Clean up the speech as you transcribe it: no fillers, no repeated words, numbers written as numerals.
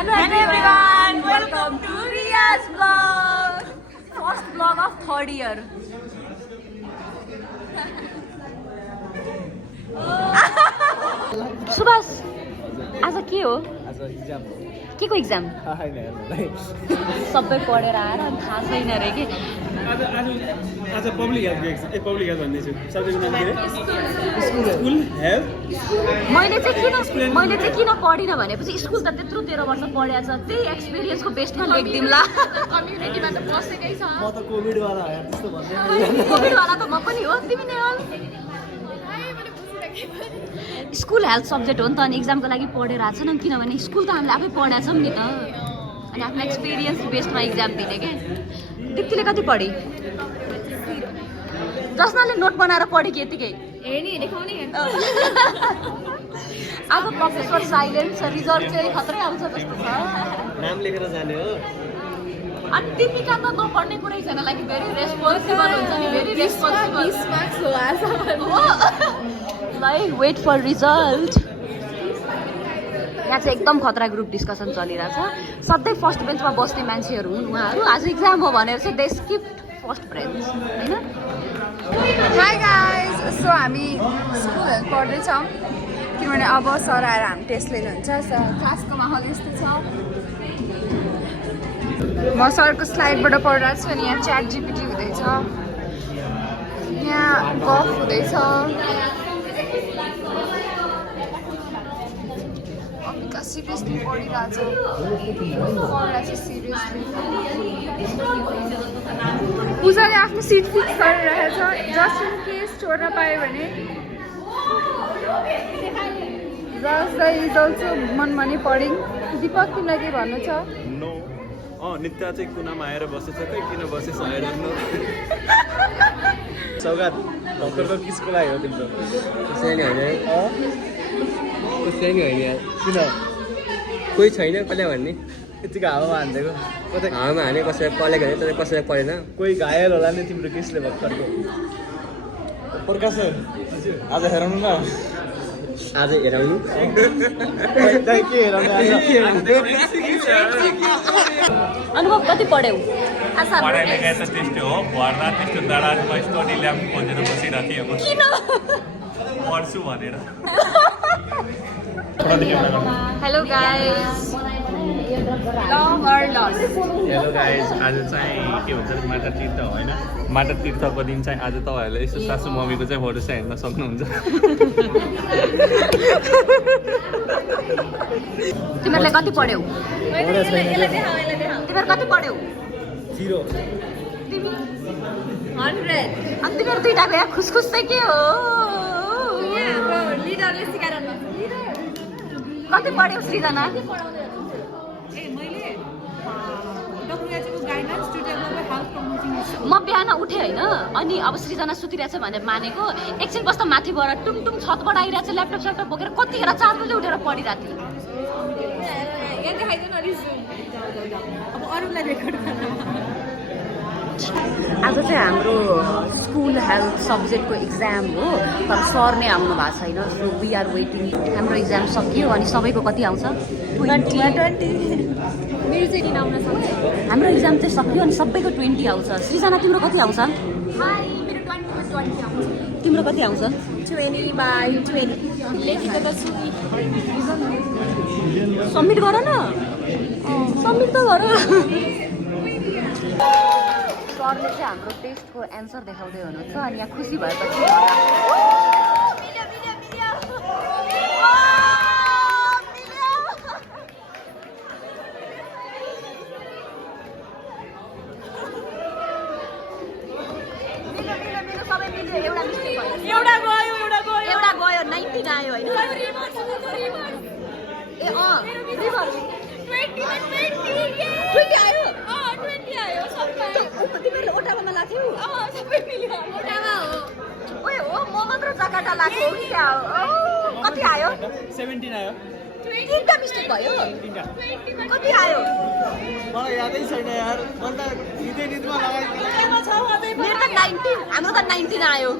Hello everyone, welcome to Riya's vlog. First vlog of third year. Subhash आज के हो? आज एक्जाम हो। के को एक्जाम? सबै पढेर आएर अनि थाहा छैन रे के आज public health exam public health भन्ने छु सब्जेक्टको नाम के स्कुल हेल्थ मैले चाहिँ किन पढिन भनेपछि स्कुल त त्यत्रो 13 वर्ष पढ्या छ त्यही एक्सपिरियन्सको बेस्टमा लेख्दिमला कम्युनिटीमा त बसेकै छ म त कोभिड वाला हो त्यस्तो भन्दै कोभिड वाला त म पनि हो तिमी नै हो स्कुल हेल्थ सब्जेक्ट हो नि त अनि एक्जामको लागि पढेर आएको छैन किनभने स्कुल त हामीले आफै पढाएको छौँ नि त अनि आफ्नो एक्सपिरियन्स बेस्टमा एक्जाम दिने के दिप्तीले कति पढी जसनाले नोट बनाएर पढ्यो कि यतिकै आज प्रोफेसर साइलेन्ट छ रिजल्ट चाहिँ खतरै आउँछ जस्तो छ नाम लेखेर जाने हो अनि तिमीका त नपढ्ने कुरै छैन लाइक भेरी रेस्पोन्सिबल हुन्छ नि भेरी रेस्पोन्सिबल 20 मार्क्स हो आज लाइक वेट फर रिजल्ट यहाँ चाहिँ एकदम खतरा ग्रुप डिस्कसन चलिरहेछ सधैँ फर्स्ट बेन्चमा बस्ने मान्छेहरू हुन् उहाँहरू आज एक्जाम हो भनेर चाहिँ दे स्किप फर्स्ट बेन्च होइन हाई गाइज सो हामी स्कुल हेल्थ पढ्दैछौँ किनभने अब सर आएर हामी टेस्ट लिनु हुन्छ क्लासको माहौल यस्तो छ म सरको स्लाइडबाट पढिरहेको छु अनि यहाँ च्याट जिपिटी हुँदैछ यहाँ गफ हुँदैछ अमिका सिरियसली पढिरहेछ सिरियसली पूजाले आफ्नो सिट फिक्स गरिरहेछ जस्ट इन केस छोड्न पायो भने जस्ट इज अल्सो मनमनी पढिङ दिपक तिमीलाई के भन्नु छ नित्य चाहिँ कुनामा आएर बसेछ खै किन बसेछ आएर सौगात भर्खरको किसको लागि हो तिम्रो कसैले होइन कसैले होइन किन कोही छैन कसले भन्ने यतिको हावामा हानिदिएको कतै हावामा हाने कसैलाई पलेको होइन तर कसैलाई परेन कोही घायल होला नि तिम्रो किसले भर्खरको प्रकाश आज हेराउनु न आज हेराउनु के हेराउनु अनुभव कति पढ्यौ पढाइ लेखाइ त त्यस्तै हो भर्ना त्यस्तो दराजमा स्टडी ल्याब खोजेर बसिरहेको थिएँ अब पढ्छु भनेर हेलो गाइज लभ अर लस हेलो गाइज आज चाहिँ के भन्छ माता तीर्थ होइन माता तीर्थको दिन चाहिँ आज तपाईँहरूले यसो सासु मम्मीको चाहिँ फोटो चाहिँ हेर्न सक्नुहुन्छ तिमीहरूले कति पढ्यौ तिमीहरू कति पढ्यौ 0 तिमी 100 अनि तिमीहरू दुईटाको यहाँ खुसखुस चाहिँ के हो लिडरले सिकाएर कति पढ्यौ सृजना म बिहान उठेँ होइन अनि अब सृजना सुतिरहेछ भनेर मानेको एकछिन बस्दा माथिबाट टुङटुङ छतबाट आइरहेछ ल्यापटप स्यापटप बोकेर कतिखेर 4 बजे उठेर पढिरहेको थिएँ आज चाहिँ हाम्रो स्कुल हेल्थ सब्जेक्टको एक्जाम हो तर सर नै आउनु भएको छैन सो वी आर वेटिङ हाम्रो एक्जाम सकियो अनि सबैको कति आउँछ 20 मेरो चाहिँ किन आउन सक्छ हाम्रो एक्जाम चाहिँ सकियो अनि सबैको 20 आउँछ सृजना तिम्रो कति आउँछ तिम्रो कति आउँछ 20/20 लेखेको त छु सबमिट गर न सबमिट त गर सरले चाहिँ हाम्रो टेस्टको एन्सर देखाउँदै हुनुहुन्छ अनि यहाँ खुसी भएपछि एउटा गयो 19 आयो होइन ए रिभर्स 20 आयो तिमीहरूले ओटावामा लाग्थ्यौ ओए हो म मात्र जग्गाटा लाग्यो क्या कति आयो 17 आयो 3टा मिस्टेक भयो कति आयो मलाई यादै छैन यार म त निदमा लगाइ मेरो त 19 हाम्रो त 19 आयो